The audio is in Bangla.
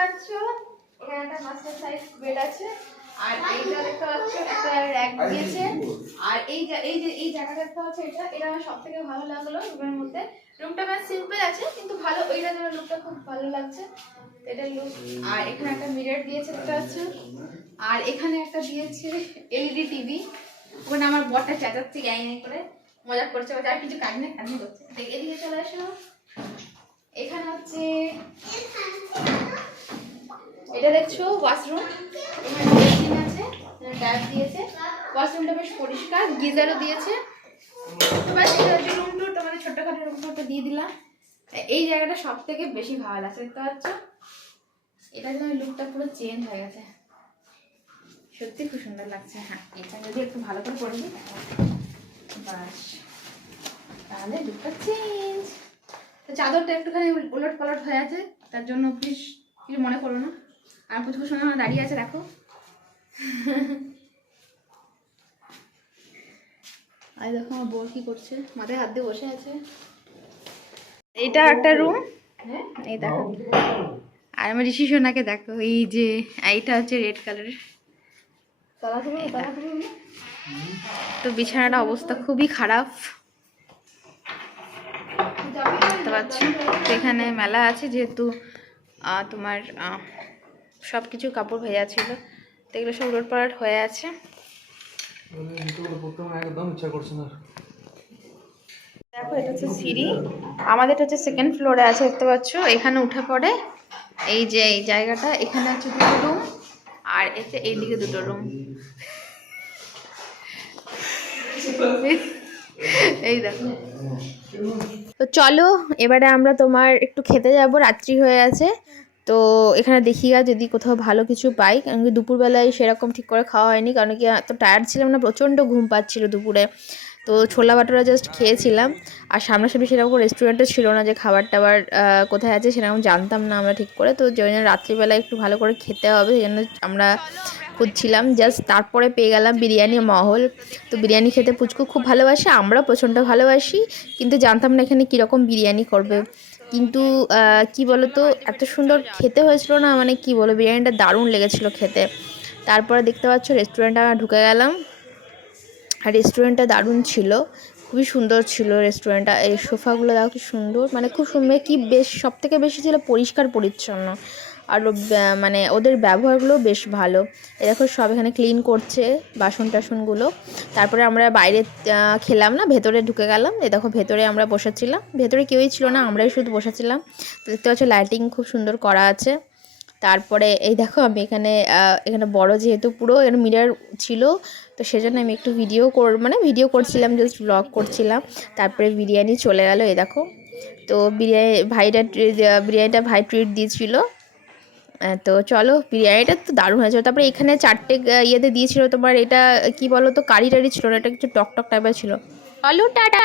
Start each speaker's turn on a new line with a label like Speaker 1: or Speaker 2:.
Speaker 1: পাচ্ছ? এখানে একটা মাস্টার সাইজ বেড আছে। আর এইটা দেখতে পাচ্ছ একটা র্যাক দিয়েছে। আর এই এই যে এই জায়গাটা দেখতে পাচ্ছ এটা এটা আমার সব থেকে ভালো লাগল রুমের মধ্যে। রুমটা সিম্পল আছে কিন্তু ভালো ওইটা যেন লুকটা খুব ভালো লাগছে। এটা লুক আর এখানে একটা মিরর দিয়েছে দেখতে পাচ্ছ? আর এখানে একটা দিয়েছে এলইডি টিভি ওখানে আমার বরটা চেঁচাচ্ছে গ্যাং করে। মজা করছে আর কিছু কাজ নেই কাজ করছে। দেখ, এদিকে চলে আসো। এখানে হচ্ছে এটা দেখছ ওয়াশরুম আছে ট্যাপ দিয়েছে। ওয়াশরুমটা বেশ পরিষ্কার, গিজারও দিয়েছে। তো ব্যাস এটা হচ্ছে রুম টুর তোমাদের ছোট্টখাটো রুম দিয়ে দিলাম। এই জায়গাটা সব থেকে বেশি ভালো লাগছে, দেখতে পাচ্ছ? এটা কিন্তু লুকটা পুরো চেঞ্জ হয়ে গেছে। সত্যি খুব সুন্দর লাগছে। হ্যাঁ এটা যদি একটু ভালো করে করে দিই বাস। তাহলে লুকটা চেঞ্জ চাদরটা একটুখানি উলট পালট হয়ে আছে, তার জন্য প্লিজ কিছু মনে করো না। আর পুচকু সময় আমার দাঁড়িয়ে আছে দেখো। আর দেখো আমার বোর কি করছে মাথায় হাত দিয়ে বসে আছে। এটা একটা রুম এই দেখো। আর আমার ঋষি সোনাকে দেখো এই যে এইটা হচ্ছে রেড কালারের তো বিছানাটা অবস্থা খুবই খারাপ। দেখতে পাচ্ছ? তো এখানে মেলা আছে যেহেতু আহ, তোমার সব কিছু কাপড় ভেজা ছিল। তো এগুলো সব রোড পালাট হয়ে আছে। দেখো, এটা হচ্ছে সিঁড়ি। আমাদের হচ্ছে সেকেন্ড ফ্লোরে আছে, দেখতে পাচ্ছ? এখানে উঠে পড়ে এই যে এই জায়গাটা, এখানে হচ্ছে দুটো রুম আর এতে এইদিকে দুটো রুম এই দেখো। তো চলো, এবারে আমরা তোমার একটু খেতে যাব, রাত্রি হয়ে আছে। তো এখানে দেখি গা যদি কোথাও ভালো কিছু পাই, কারণ কি দুপুরবেলায় সেরকম ঠিক করে খাওয়া হয়নি, কারণ কি এত টায়ার্ড ছিলাম না, প্রচণ্ড ঘুম পাচ্ছিল দুপুরে। তো ছোলা বাটোরা জাস্ট খেয়েছিলাম, আর সামনাসামনি সেরকম রেস্টুরেন্টও ছিল না যে খাবার টাবার কোথায় আছে সেরকম জানতাম না আমরা ঠিক করে। তো যে জন্য রাত্রিবেলা একটু ভালো করে খেতে হবে, সেই জন্য আমরা খুঁজছিলাম জাস্ট তারপরে পেয়ে গেলাম বিরিয়ানি মহল। তো বিরিয়ানি খেতে পুচকু খুব ভালোবাসে আমরা প্রচণ্ড ভালোবাসি, কিন্তু জানতাম না এখানে কীরকম বিরিয়ানি করবে। কিন্তু কি বলতো, এত সুন্দর খেতে হয়েছিল না মানে কি বলো বিরিয়ানিটা দারুণ লেগেছিল খেতে। তারপরে দেখতে পাচ্ছ রেস্টুরেন্টে আমরা ঢুকে গেলাম। আর রেস্টুরেন্টটা দারুণ ছিল, খুবই সুন্দর ছিল রেস্টুরেন্টটা এই সোফাগুলো দেখো কি সুন্দর মানে খুব সুন্দর, কি বেশ সব থেকে বেশি ছিল পরিষ্কার পরিচ্ছন্ন। আর মানে ওদের ব্যবহারগুলো বেশ ভালো। এ দেখো সব এখানে ক্লিন করছে বাসন টাসনগুলো তারপরে আমরা বাইরে খেলাম না, ভেতরে ঢুকে গেলাম। এ দেখো ভেতরে আমরা বসেছিলাম। ভেতরে কেউই ছিল না, আমরাই শুধু বসেছিলাম। দেখতে পাচ্ছ লাইটিং খুব সুন্দর করা আছে। তারপরে এই দেখো আমি এখানে এখানে বড় যেহেতু পুরো, এখানে মিরার ছিল। তো সেজন্য আমি একটু ভিডিও কর মানে ভিডিও করছিলাম জাস্ট ব্লগ করছিলাম। তারপরে বিরিয়ানি চলে গেল এই দেখো। তো বিরিয়ানি, ভাইটা বিরিয়ানিটা ভাই ট্রিট দিয়েছিল। তো চলো, বিরিয়ানিটা তো দারুণ হয়েছিল তারপরে এখানে চারটে ইয়েতে দিয়েছিল তোমার এটা, কি বলো তো কারি টারি ছিল না, এটা কিছু টক টক টাইপের ছিল। চলো টাটা।